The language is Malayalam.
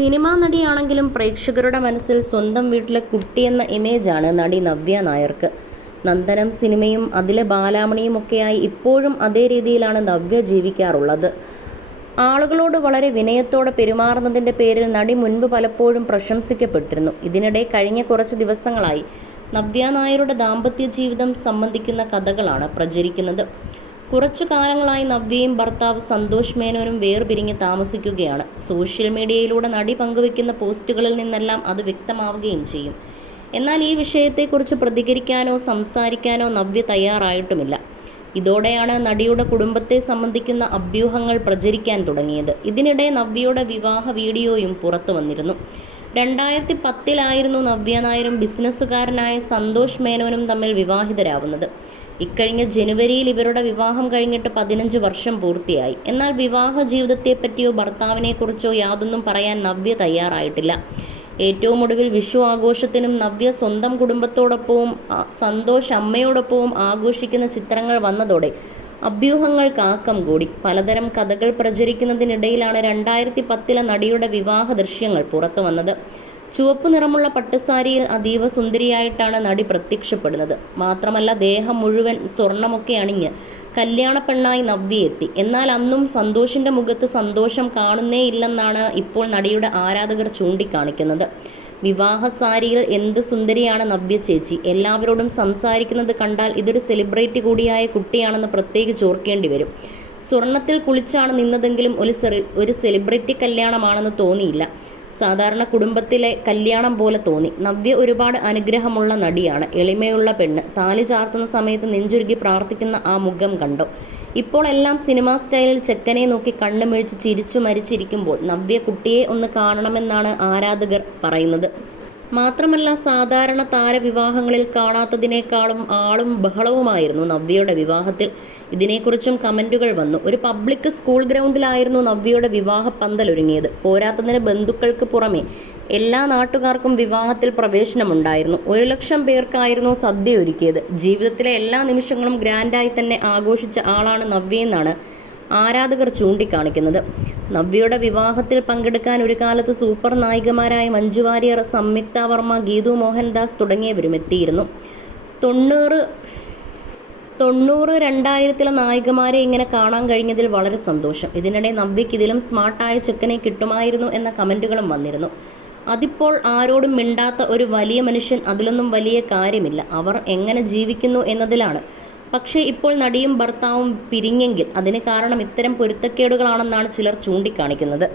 സിനിമാ നടിയാണെങ്കിലും പ്രേക്ഷകരുടെ മനസ്സിൽ സ്വന്തം വീട്ടിലെ കുട്ടിയെന്ന ഇമേജാണ് നടി നവ്യ നായർക്ക്. നന്ദനം സിനിമയും അതിലെ ബാലാമണിയും ഒക്കെയായി ഇപ്പോഴും അതേ രീതിയിലാണ് നവ്യ ജീവിക്കാറുള്ളത്. ആളുകളോട് വളരെ വിനയത്തോടെ പെരുമാറുന്നതിന്റെ പേരിൽ നടി മുൻപ് പലപ്പോഴും പ്രശംസിക്കപ്പെട്ടിരുന്നു. ഇതിനിടെ കഴിഞ്ഞ കുറച്ച് ദിവസങ്ങളായി നവ്യ നായരുടെ ദാമ്പത്യ ജീവിതം സംബന്ധിക്കുന്ന കഥകളാണ് പ്രചരിക്കുന്നത്. കുറച്ചു കാലങ്ങളായി നവ്യയും ഭർത്താവ് സന്തോഷ് മേനോനും വേർപിരിഞ്ഞ് താമസിക്കുകയാണ്. സോഷ്യൽ മീഡിയയിലൂടെ നടി പങ്കുവെക്കുന്ന പോസ്റ്റുകളിൽ നിന്നെല്ലാം അത് വ്യക്തമാവുകയും ചെയ്യും. എന്നാൽ ഈ വിഷയത്തെക്കുറിച്ച് പ്രതികരിക്കാനോ സംസാരിക്കാനോ നവ്യ തയ്യാറായിട്ടുമില്ല. ഇതോടെയാണ് നടിയുടെ കുടുംബത്തെ സംബന്ധിക്കുന്ന അഭ്യൂഹങ്ങൾ പ്രചരിക്കാൻ തുടങ്ങിയത്. ഇതിനിടെ നവ്യയുടെ വിവാഹ വീഡിയോയും പുറത്തു വന്നിരുന്നു. രണ്ടായിരത്തി പത്തിലായിരുന്നു നവ്യ നായരും ബിസിനസ്സുകാരനായ സന്തോഷ് മേനോനും തമ്മിൽ വിവാഹിതരാവുന്നത്. ഇക്കഴിഞ്ഞ ജനുവരിയിൽ ഇവരുടെ വിവാഹം കഴിഞ്ഞിട്ട് പതിനഞ്ച് വർഷം പൂർത്തിയായി. എന്നാൽ വിവാഹ ജീവിതത്തെപ്പറ്റിയോ ഭർത്താവിനെക്കുറിച്ചോ യാതൊന്നും പറയാൻ നവ്യ തയ്യാറായിട്ടില്ല. ഏറ്റവും ഒടുവിൽ വിഷു ആഘോഷത്തിനും നവ്യ സ്വന്തം കുടുംബത്തോടൊപ്പവും സന്തോഷ് അമ്മയോടൊപ്പവും ആഘോഷിക്കുന്ന ചിത്രങ്ങൾ വന്നതോടെ അഭ്യൂഹങ്ങൾക്ക് ആക്കം കൂടി. പലതരം കഥകൾ പ്രചരിക്കുന്നതിനിടയിലാണ് രണ്ടായിരത്തി പത്തിലെ നടിയുടെ വിവാഹ ദൃശ്യങ്ങൾ പുറത്തു വന്നത് ചുവപ്പ് നിറമുള്ള പട്ടുസാരിയിൽ അതീവ സുന്ദരിയായിട്ടാണ് നടി പ്രത്യക്ഷപ്പെടുന്നത്. മാത്രമല്ല ദേഹം മുഴുവൻ സ്വർണമൊക്കെ അണിഞ്ഞ് കല്യാണ പെണ്ണായി എന്നാൽ അന്നും സന്തോഷിന്റെ മുഖത്ത് സന്തോഷം കാണുന്നേ ഇല്ലെന്നാണ് ഇപ്പോൾ നടിയുടെ ആരാധകർ ചൂണ്ടിക്കാണിക്കുന്നത്. വിവാഹ സാരിയിൽ എന്ത് സുന്ദരിയാണ് നവ്യ ചേച്ചി? എല്ലാവരോടും സംസാരിക്കുന്നത് കണ്ടാൽ ഇതൊരു സെലിബ്രിറ്റി കൂടിയായ കുട്ടിയാണെന്ന് പ്രത്യേകിച്ച് ഓർക്കേണ്ടി വരും. സ്വർണത്തിൽ കുളിച്ചാണ് നിന്നതെങ്കിലും ഒരു ഒരു സെലിബ്രിറ്റി കല്യാണമാണെന്ന് തോന്നിയില്ല. സാധാരണ കുടുംബത്തിലെ കല്യാണം പോലെ തോന്നി. നവ്യ ഒരുപാട് അനുഗ്രഹമുള്ള നടിയാണ്. എളിമയുള്ള പെണ്ണ്. താലി ചാർത്തുന്ന സമയത്ത് നെഞ്ചുരുകി പ്രാർത്ഥിക്കുന്ന ആ മുഖം കണ്ടോ. ഇപ്പോൾ എല്ലാം സിനിമാ സ്റ്റൈലിൽ ചെക്കനെ നോക്കി കണ്ണുമിഴിച്ച് ചിരിച്ചു മരിച്ചിരിക്കുമ്പോൾ നവ്യ കുട്ടിയെ ഒന്ന് കാണണമെന്നാണ് ആരാധകർ പറയുന്നത്. മാത്രമല്ല സാധാരണ താരവിവാഹങ്ങളിൽ കാണാത്തതിനേക്കാളും ആളും ബഹളവുമായിരുന്നു നവ്യയുടെ വിവാഹത്തിൽ. ഇതിനെക്കുറിച്ചും കമന്റുകൾ വന്നു. ഒരു പബ്ലിക് സ്കൂൾ ഗ്രൗണ്ടിലായിരുന്നു നവ്യയുടെ വിവാഹ പന്തലൊരുങ്ങിയത്. പോരാത്തതിന് ബന്ധുക്കൾക്ക് പുറമെ എല്ലാ നാട്ടുകാർക്കും വിവാഹത്തിൽ പ്രവേശനമുണ്ടായിരുന്നു. ഒരു ലക്ഷം പേർക്കായിരുന്നു സദ്യ ഒരുക്കിയത് ജീവിതത്തിലെ എല്ലാ നിമിഷങ്ങളും ഗ്രാൻഡായി തന്നെ ആഘോഷിച്ച ആളാണ് നവ്യെന്നാണ് ആരാധകർ ചൂണ്ടിക്കാണിക്കുന്നത്. നവ്യയുടെ വിവാഹത്തിൽ പങ്കെടുക്കാൻ ഒരു കാലത്ത് സൂപ്പർ നായികമാരായ മഞ്ജു വാര്യർ സംയുക്ത വർമ്മ ഗീതു മോഹൻദാസ് തുടങ്ങിയവരും എത്തിയിരുന്നു. തൊണ്ണൂറ് തൊണ്ണൂറ് രണ്ടായിരത്തിലെ നായികമാരെ ഇങ്ങനെ കാണാൻ കഴിഞ്ഞതിൽ വളരെ സന്തോഷം. ഇതിനിടെ നവ്യയ്ക്ക് ഇതിലും സ്മാർട്ടായ ചെക്കനെ കിട്ടുമായിരുന്നു എന്ന കമന്റുകളും വന്നിരുന്നു. അതിപ്പോൾ ആരോടും മിണ്ടാത്ത ഒരു വലിയ മനുഷ്യൻ അതിലൊന്നും വലിയ കാര്യമില്ല. അവർ എങ്ങനെ ജീവിക്കുന്നു എന്നതിലാണ് പക്ഷേ ഇപ്പോൾ നടിയും ഭർത്താവും പിരിഞ്ഞെങ്കിൽ അതിന് കാരണം ഇത്തരം പൊരുത്തക്കേടുകളാണെന്നാണ് ചിലർ ചൂണ്ടിക്കാണിക്കുന്നത്